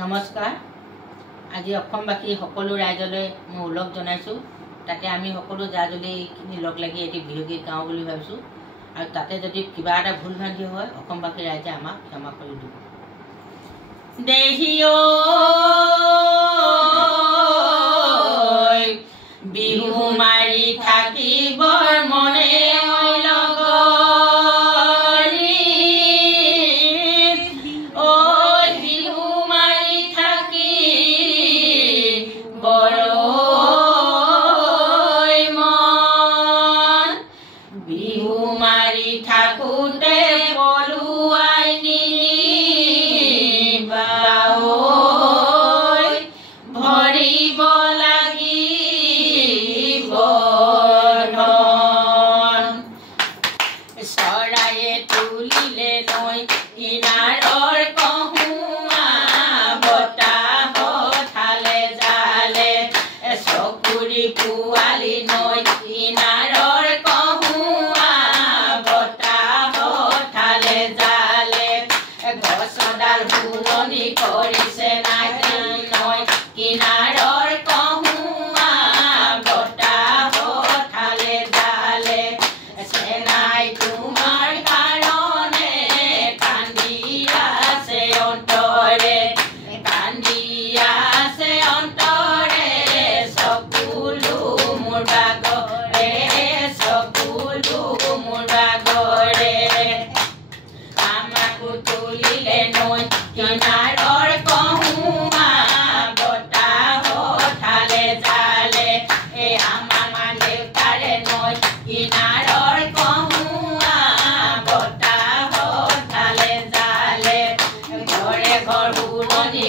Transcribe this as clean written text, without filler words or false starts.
নমস্কাৰ। আজি অসমবাসী সকলো ৰাইজলৈ মই ওলগ জনাইছোঁ। তাতে আমি সকলো জাজলীখিনি লগ লাগি এটি বিহুগীত গাওঁ বুলি ভাবিছোঁ আৰু তাতে যদি কিবা এটা ভুল ভ্ৰান্তি হয় অসমবাসী ৰাইজে আমাক ক্ষমা কৰি দিব। দেহিও বিহু মাৰি থাকিবৰ মনে ঠাকুতে পলুৱাই ভৰিব লাগিব চৰায়ে তুলিলে নৈ কিনাৰৰ কহুৱা বতাহ ঠালে জালে চকুৰি পোৱালি নৈ কিনাৰৰ গছডাল ফুলনি কৰিছে নাকি নৈ কিনাৰৰ কহুৱা বতাহ ঠালে জালে চেনাই তোমাৰ কাৰণে কান্দি আছে অন্তৰে চকুলো মোৰ বাগৰে তুলিলে নৈ কিনাৰৰ কহুৱা বতাহ ঠালে জালে আমাৰ দেউতাৰে নৈ কিনাৰৰ কহুৱা বতাহ ঠালে জালে ঘৰে ঘৰ ফুলনি